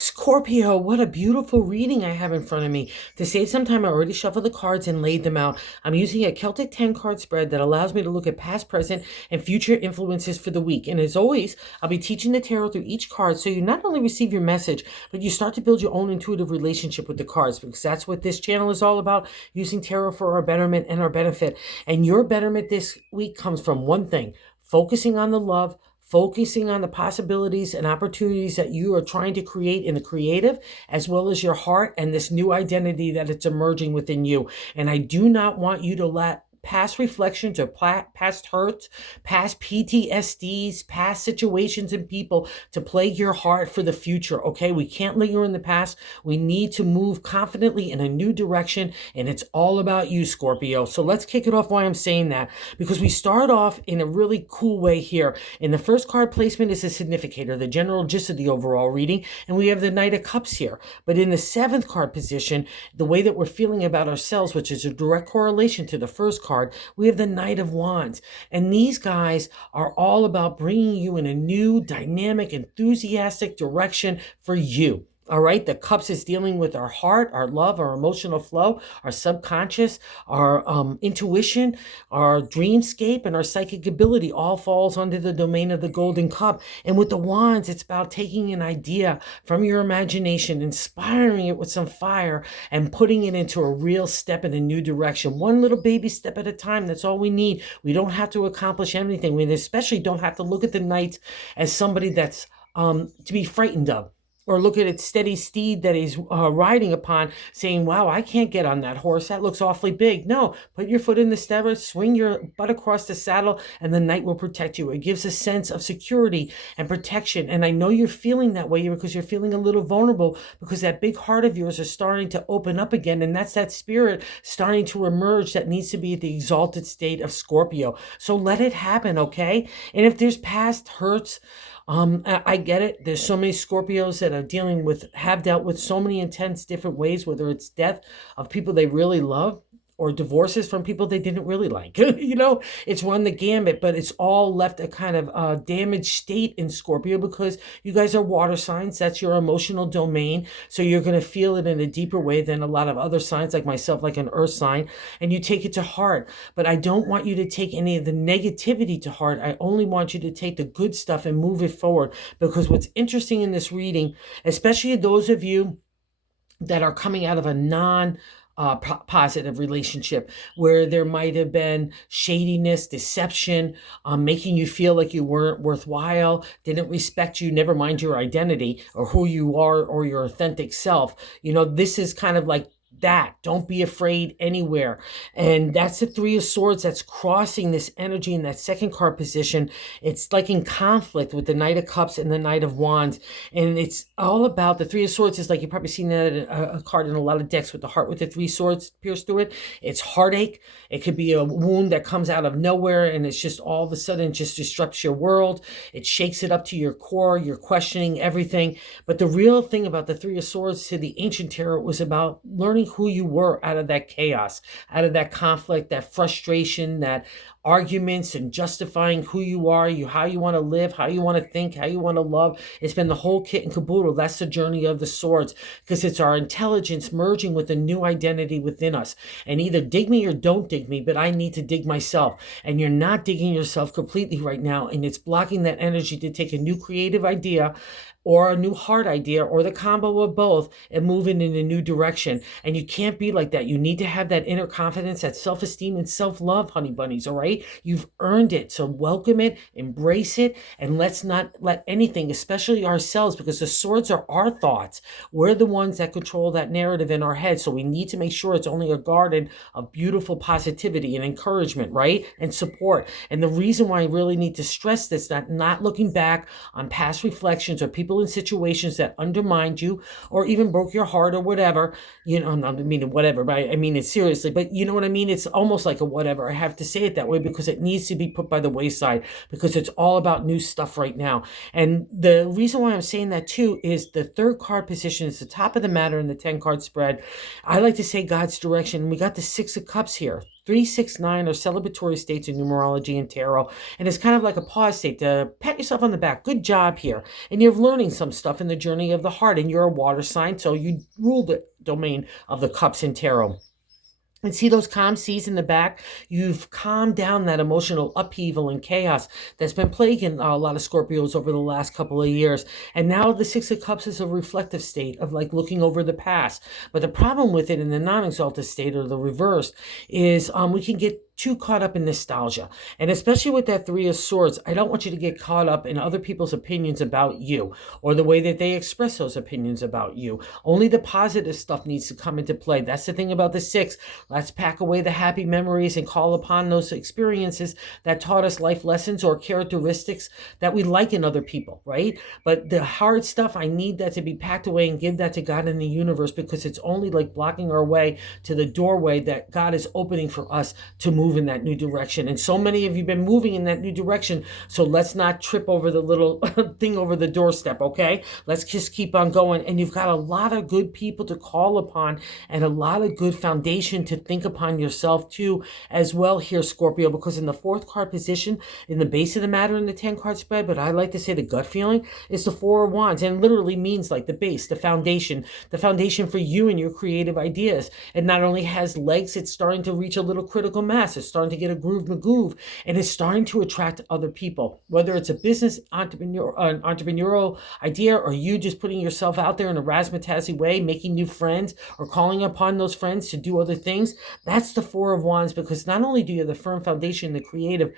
Scorpio, what a beautiful reading I have in front of me. To save some time, I already shuffled the cards and laid them out. I'm using a Celtic 10 card spread that allows me to look at past, present, and future influences for the week. And as always, I'll be teaching the tarot through each card so you not only receive your message, but you start to build your own intuitive relationship with the cards, because that's what this channel is all about, using tarot for our betterment and our benefit. And your betterment this week comes from one thing: focusing on the love, focusing on the possibilities and opportunities that you are trying to create in the creative, as well as your heart and this new identity that it's emerging within you. And I do not want you to let past reflections or past hurts, past PTSDs, past situations and people to plague your heart for the future, okay? We can't linger in the past. We need to move confidently in a new direction, and it's all about you, Scorpio. So let's kick it off. Why I'm saying that, because we start off in a really cool way here. In the first card placement is a significator, the general gist of the overall reading, and we have the Knight of Cups here. But in the seventh card position, the way that we're feeling about ourselves, which is a direct correlation to the first card, we have the Knight of Wands. And these guys are all about bringing you in a new, dynamic, enthusiastic direction for you. All right, the Cups is dealing with our heart, our love, our emotional flow, our subconscious, our intuition, our dreamscape, and our psychic ability all falls under the domain of the Golden Cup. And with the Wands, it's about taking an idea from your imagination, inspiring it with some fire, and putting it into a real step in a new direction. One little baby step at a time. That's all we need. We don't have to accomplish anything. We especially don't have to look at the Knight as somebody that's to be frightened of, or look at its steady steed that he's riding upon, saying, wow, I can't get on that horse. That looks awfully big. No, put your foot in the stirrup, swing your butt across the saddle, and the Knight will protect you. It gives a sense of security and protection. And I know you're feeling that way because you're feeling a little vulnerable, because that big heart of yours is starting to open up again. And that's that spirit starting to emerge that needs to be at the exalted state of Scorpio. So let it happen, okay? And if there's past hurts, I get it. There's so many Scorpios that have dealt with so many intense different ways, whether it's death of people they really love or divorces from people they didn't really like. It's run the gambit, but it's all left a kind of damaged state in Scorpio, because you guys are water signs. That's your emotional domain. So you're going to feel it in a deeper way than a lot of other signs like myself, like an earth sign, and you take it to heart. But I don't want you to take any of the negativity to heart. I only want you to take the good stuff and move it forward, because what's interesting in this reading, especially those of you that are coming out of a positive relationship where there might have been shadiness, deception, making you feel like you weren't worthwhile, didn't respect you, never mind your identity or who you are or your authentic self. This is kind of like that. Don't be afraid anywhere. And that's the Three of Swords that's crossing this energy in that second card position. It's like in conflict with the Knight of Cups and the Knight of Wands. And it's all about the Three of Swords. Is like, you've probably seen that a card in a lot of decks with the heart with the three swords pierced through it. It's heartache. It could be a wound that comes out of nowhere, and it's just all of a sudden just disrupts your world. It shakes it up to your core. You're questioning everything. But the real thing about the Three of Swords to the ancient tarot was about learning who you were out of that chaos, out of that conflict, that frustration, that arguments, and justifying who you are, how you want to live, how you want to think, how you want to love. It's been the whole kit and caboodle. That's the journey of the swords, because it's our intelligence merging with a new identity within us. And either dig me or don't dig me, but I need to dig myself. And you're not digging yourself completely right now, and it's blocking that energy to take a new creative idea or a new heart idea, or the combo of both, and moving in a new direction. And you can't be like that. You need to have that inner confidence, that self-esteem and self-love, honey bunnies, all right? You've earned it. So welcome it, embrace it, and let's not let anything, especially ourselves, because the swords are our thoughts. We're the ones that control that narrative in our head. So we need to make sure it's only a garden of beautiful positivity and encouragement, right? And support. And the reason why I really need to stress this, that not looking back on past reflections or people in situations that undermined you or even broke your heart or whatever, I mean whatever, but I mean it seriously, but you know what I mean? It's almost like a whatever. I have to say it that way because it needs to be put by the wayside, because it's all about new stuff right now. And the reason why I'm saying that too is the third card position is the top of the matter in the 10 card spread. I like to say God's direction. We got the Six of Cups here. 3, 6, 9 are celebratory states in numerology and tarot. And it's kind of like a pause state to pat yourself on the back. Good job here. And you're learning some stuff in the journey of the heart. And you're a water sign, so you rule the domain of the cups in tarot. And see those calm seas in the back? You've calmed down that emotional upheaval and chaos that's been plaguing a lot of Scorpios over the last couple of years. And now the Six of Cups is a reflective state of like looking over the past. But the problem with it in the non-exalted state or the reversed is we can get too caught up in nostalgia. And especially with that Three of Swords, I don't want you to get caught up in other people's opinions about you or the way that they express those opinions about you. Only the positive stuff needs to come into play. That's the thing about the Six. Let's pack away the happy memories and call upon those experiences that taught us life lessons or characteristics that we like in other people, right? But the hard stuff, I need that to be packed away and give that to God in the universe, because it's only like blocking our way to the doorway that God is opening for us to move in that new direction. And so many of you have been moving in that new direction, so let's not trip over the little thing over the doorstep, okay? Let's just keep on going. And you've got a lot of good people to call upon and a lot of good foundation to think upon yourself too as well here, Scorpio, because in the fourth card position, in the base of the matter in the 10 card spread, but I like to say the gut feeling is the Four of Wands, and literally means like the base, the foundation for you and your creative ideas. It not only has legs, it's starting to reach a little critical mass. It's starting to get a groove magoove, and it's starting to attract other people, whether it's a business entrepreneurial idea or you just putting yourself out there in a razzmatazzy way, making new friends or calling upon those friends to do other things. That's the Four of Wands, because not only do you have the firm foundation, the creative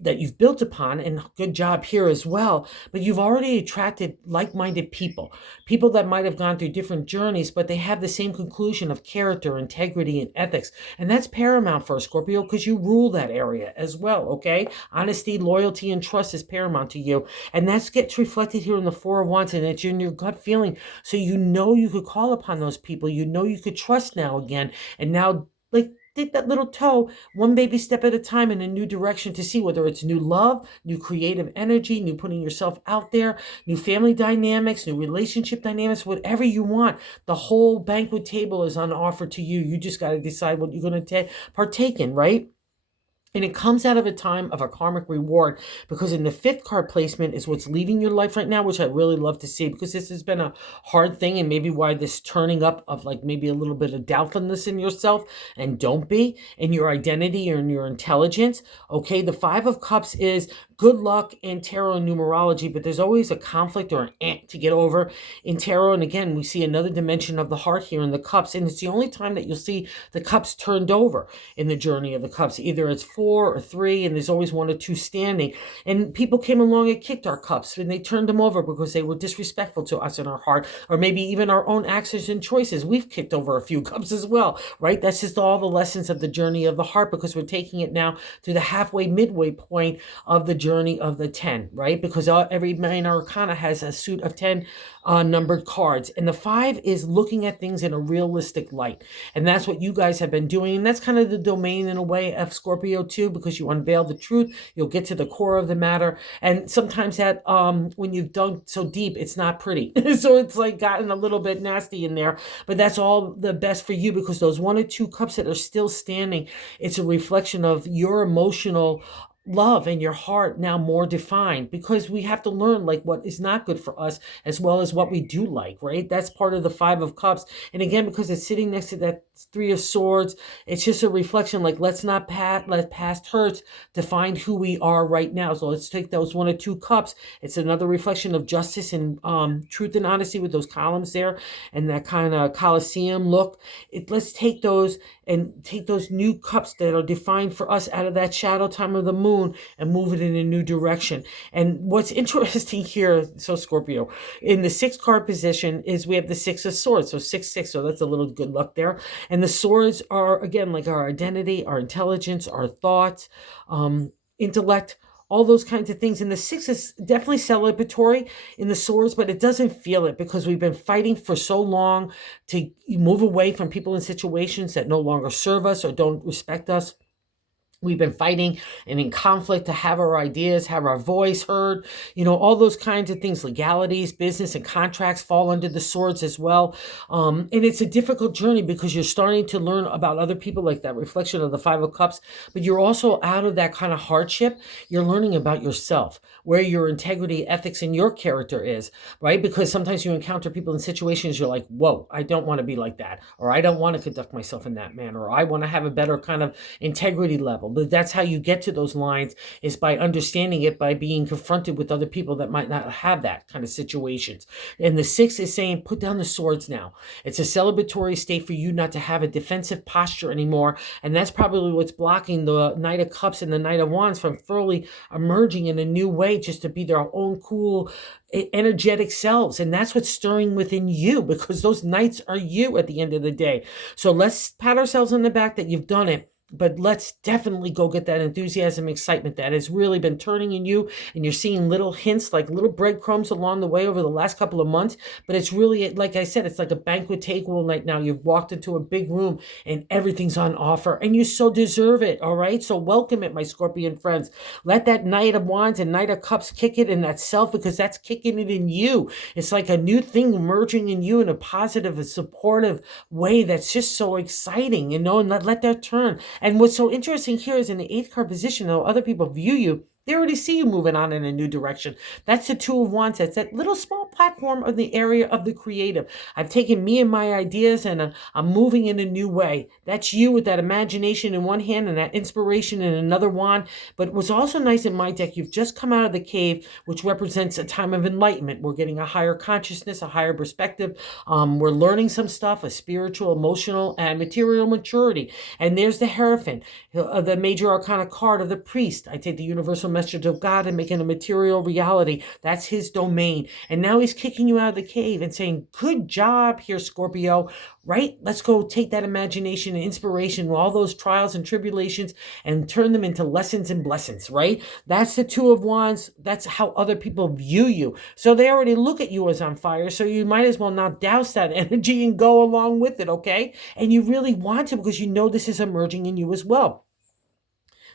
that you've built upon, and good job here as well, but you've already attracted like-minded people that might have gone through different journeys, but they have the same conclusion of character, integrity, and ethics. And that's paramount for a Scorpio, because you rule that area as well, okay? Honesty, loyalty, and trust is paramount to you. And that gets reflected here in the Four of Wands, and it's in your gut feeling. So you know you could call upon those people. You know you could trust now again. And now, like, take that little toe, one baby step at a time in a new direction to see whether it's new love, new creative energy, new putting yourself out there, new family dynamics, new relationship dynamics, whatever you want. The whole banquet table is on offer to you. You just got to decide what you're going to partake in, right? And it comes out of a time of a karmic reward, because in the fifth card placement is what's leaving your life right now, which I really love to see, because this has been a hard thing, and maybe why this turning up of like maybe a little bit of doubtfulness in yourself, and don't be, in your identity or in your intelligence. Okay, the Five of Cups is good luck in tarot and numerology, but there's always a conflict or an ant to get over in tarot. And again, we see another dimension of the heart here in the cups, and it's the only time that you'll see the cups turned over in the journey of the cups. Either it's 4 or 3, and there's always 1 or 2 standing. And people came along and kicked our cups, and they turned them over because they were disrespectful to us in our heart, or maybe even our own actions and choices. We've kicked over a few cups as well, right? That's just all the lessons of the journey of the heart, because we're taking it now to the halfway, midway point of the journey of the 10, right? Because every main arcana has a suit of 10 numbered cards, and the 5 is looking at things in a realistic light, and that's what you guys have been doing. And that's kind of the domain in a way of Scorpio too, because you unveil the truth, you'll get to the core of the matter. And sometimes that when you've dug so deep, it's not pretty. So it's like gotten a little bit nasty in there, but that's all the best for you, because those 1 or 2 cups that are still standing, it's a reflection of your emotional love and your heart now more defined, because we have to learn like what is not good for us as well as what we do like, right? That's part of the 5 of Cups. And again, because it's sitting next to that 3 of Swords, it's just a reflection, like let's not let past hurts define who we are right now. So let's take those 1 or 2 cups. It's another reflection of justice and truth and honesty with those columns there and that kind of Colosseum look. Let's take those and take those new cups that are defined for us out of that shadow time of the moon and move it in a new direction. And what's interesting here, so Scorpio, in the 6 card position is we have the 6 of Swords. So 6, 6, so that's a little good luck there. And the swords are, again, like our identity, our intelligence, our thoughts, intellect, all those kinds of things. And the 6 is definitely celebratory in the swords, but it doesn't feel it, because we've been fighting for so long to move away from people in situations that no longer serve us or don't respect us. We've been fighting and in conflict to have our ideas, have our voice heard, all those kinds of things. Legalities, business, and contracts fall under the swords as well. And it's a difficult journey because you're starting to learn about other people, like that reflection of the Five of Cups, but you're also out of that kind of hardship. You're learning about yourself, where your integrity, ethics, and your character is, right? Because sometimes you encounter people in situations you're like, whoa, I don't want to be like that, or I don't want to conduct myself in that manner, or I want to have a better kind of integrity level. But that's how you get to those lines, is by understanding it, by being confronted with other people that might not have that kind of situations. And the 6 is saying, put down the swords now. It's a celebratory state for you not to have a defensive posture anymore. And that's probably what's blocking the Knight of Cups and the Knight of Wands from fully emerging in a new way, just to be their own cool, energetic selves. And that's what's stirring within you, because those knights are you at the end of the day. So let's pat ourselves on the back that you've done it. But let's definitely go get that enthusiasm, excitement that has really been turning in you. And you're seeing little hints, like little breadcrumbs along the way over the last couple of months. But it's really, like I said, it's like a banquet table night now. You've walked into a big room and everything's on offer. And you so deserve it, all right? So welcome it, my Scorpion friends. Let that Knight of Wands and Knight of Cups kick it in that self, because that's kicking it in you. It's like a new thing emerging in you in a positive and supportive way that's just so exciting, and let that turn. And what's so interesting here is in the 8th card position, though other people view you, they already see you moving on in a new direction. That's the 2 of Wands. That's that little small platform of the area of the creative. I've taken me and my ideas and I'm moving in a new way. That's you with that imagination in one hand and that inspiration in another wand. But what's also nice in my deck, you've just come out of the cave, which represents a time of enlightenment. We're getting a higher consciousness, a higher perspective. We're learning some stuff, a spiritual, emotional, and material maturity. And there's the Hierophant, the major arcana card of the priest. I take the universal message of God and making a material reality. That's his domain. And now he's kicking you out of the cave and saying, good job here, Scorpio, right? Let's go take that imagination and inspiration, all those trials and tribulations, and turn them into lessons and blessings, right? That's the 2 of Wands. That's how other people view you. So they already look at you as on fire. So you might as well not douse that energy and go along with it, okay? And you really want to, because you know this is emerging in you as well.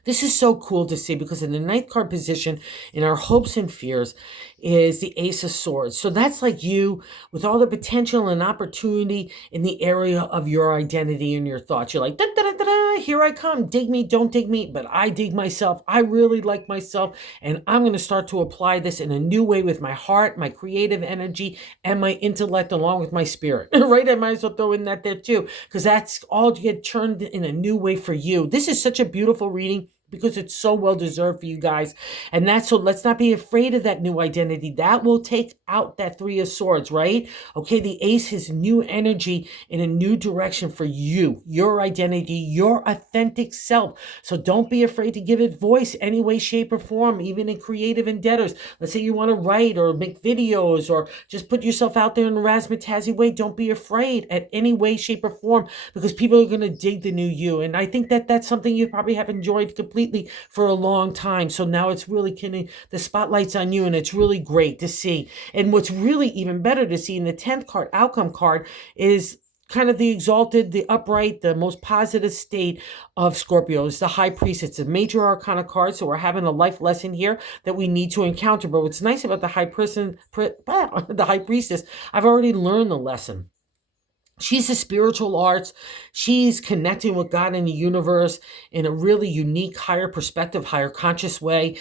This is so cool to see, because in the 9th card position, in our hopes and fears, is the Ace of Swords. So that's like you with all the potential and opportunity in the area of your identity and your thoughts. You're like, da, da, da, da, da, here I come. Dig me, don't dig me, but I dig myself. I really like myself, and I'm going to start to apply this in a new way with my heart, my creative energy, and my intellect, along with my spirit. Right? I might as well throw in that there too, because that's all to get turned in a new way for you. This is such a beautiful reading, because it's so well deserved for you guys. And that's, so let's not be afraid of that new identity. That will take out that 3 of Swords, right? Okay, the Ace has new energy in a new direction for you, your identity, your authentic self. So don't be afraid to give it voice any way, shape, or form, even in creative endeavors. Let's say you want to write or make videos or just put yourself out there in a razzmatazzy way. Don't be afraid at any way, shape, or form, because people are going to dig the new you. And I think that that's something you probably have enjoyed completely for a long time. So now it's really the spotlight's on you, and it's really great to see. And what's really even better to see in the 10th card, outcome card, is kind of the exalted, the upright, the most positive state of Scorpio. It's the High Priest. It's a major arcana card, so we're having a life lesson here that we need to encounter. But what's nice about the High Priestess, I've already learned the lesson. She's a spiritual arts. She's connecting with God and the universe in a really unique, higher perspective, higher conscious way.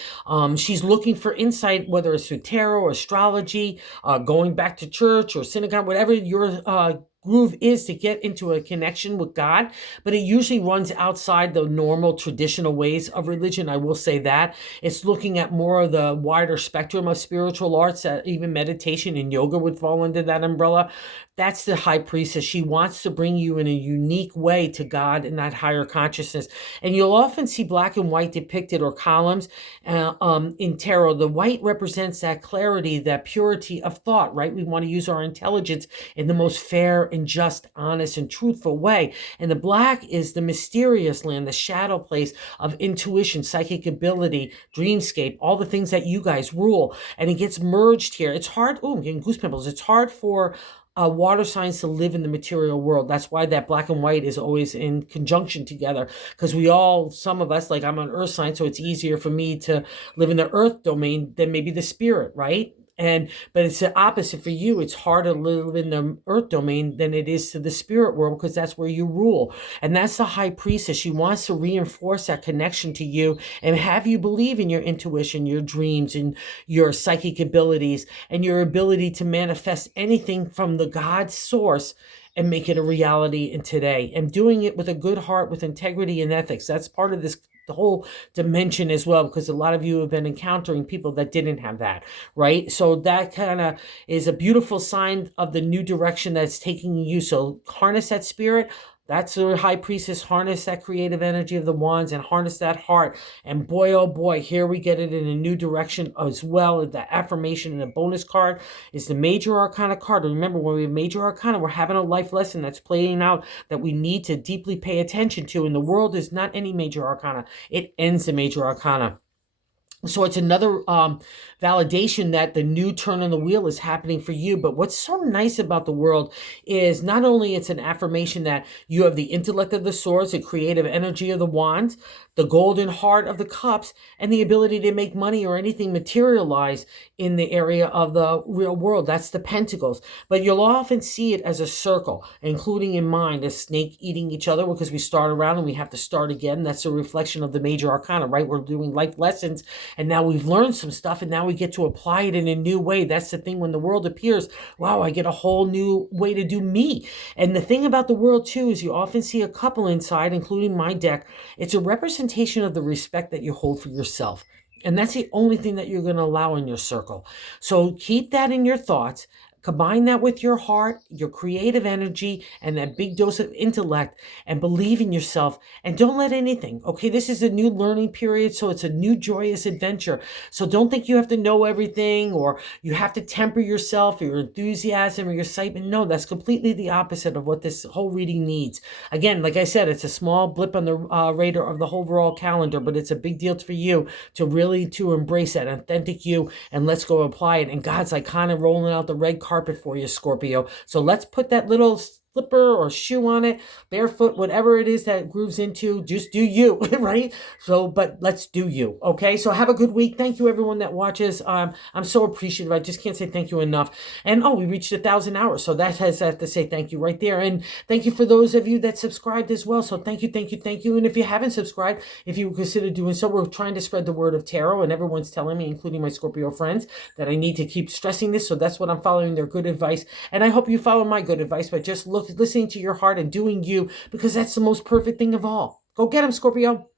She's looking for insight, whether it's through tarot or astrology, going back to church or synagogue, whatever your groove is to get into a connection with God, but it usually runs outside the normal traditional ways of religion. I will say that it's looking at more of the wider spectrum of spiritual arts, that even meditation and yoga would fall under that umbrella. That's the High Priestess. She wants to bring you in a unique way to God in that higher consciousness. And you'll often see black and white depicted, or columns in tarot. The white represents that clarity, that purity of thought, right? We want to use our intelligence in the most fair and just, honest, and truthful way. And the black is the mysterious land, the shadow place of intuition, psychic ability, dreamscape, all the things that you guys rule. And it gets merged here. It's hard. Oh, I'm getting goose pimples. It's hard for water signs to live in the material world. That's why that black and white is always in conjunction together, because some of us, like I'm an earth sign, so it's easier for me to live in the earth domain than maybe the spirit, right? But it's the opposite for you. It's harder to live in the earth domain than it is to the spirit world, because that's where you rule. And that's the high priestess. She wants to reinforce that connection to you and have you believe in your intuition, your dreams, and your psychic abilities, and your ability to manifest anything from the God source and make it a reality in today, and doing it with a good heart, with integrity and ethics. That's part of the whole dimension as well, because a lot of you have been encountering people that didn't have that, right? So that kind of is a beautiful sign of the new direction that's taking you. So harness that spirit. That's the high priestess. Harness that creative energy of the wands and harness that heart. And boy, oh boy, here we get it in a new direction as well. The affirmation and the bonus card is the major arcana card. Remember, when we have major arcana, we're having a life lesson that's playing out that we need to deeply pay attention to. And the world is not any major arcana. It ends the major arcana. So it's another validation that the new turn on the wheel is happening for you. But what's so nice about the world is not only it's an affirmation that you have the intellect of the swords, the creative energy of the wands, the golden heart of the cups, and the ability to make money or anything materialize in the area of the real world. That's the pentacles. But you'll often see it as a circle, including in mind a snake eating each other, because we start around and we have to start again. That's a reflection of the major arcana, right? We're doing life lessons, and now we've learned some stuff, and now we get to apply it in a new way. That's the thing. When the world appears, wow, I get a whole new way to do me. And the thing about the world too is you often see a couple inside, including my deck. It's a representation of the respect that you hold for yourself. And that's the only thing that you're going to allow in your circle. So keep that in your thoughts. Combine that with your heart, your creative energy, and that big dose of intellect, and believe in yourself. And don't let anything, okay? This is a new learning period, so it's a new joyous adventure. So don't think you have to know everything, or you have to temper yourself, or your enthusiasm, or your excitement. No, that's completely the opposite of what this whole reading needs. Again, like I said, it's a small blip on the radar of the overall calendar, but it's a big deal for you to really embrace that authentic you, and let's go apply it. And God's like kind of rolling out the red carpet for you, Scorpio. So let's put that little slipper or shoe on it, barefoot, whatever it is that grooves into, just do you, right? So, but let's do you, okay? So have a good week. Thank you, everyone that watches. I'm so appreciative. I just can't say thank you enough. And we reached 1,000 hours, so that has to say thank you right there. And thank you for those of you that subscribed as well. So thank you, thank you, thank you. And if you haven't subscribed, if you consider doing so, we're trying to spread the word of tarot, and everyone's telling me, including my Scorpio friends, that I need to keep stressing this. So that's what I'm following, their good advice. And I hope you follow my good advice by just listening to your heart and doing you, because that's the most perfect thing of all. Go get them, Scorpio.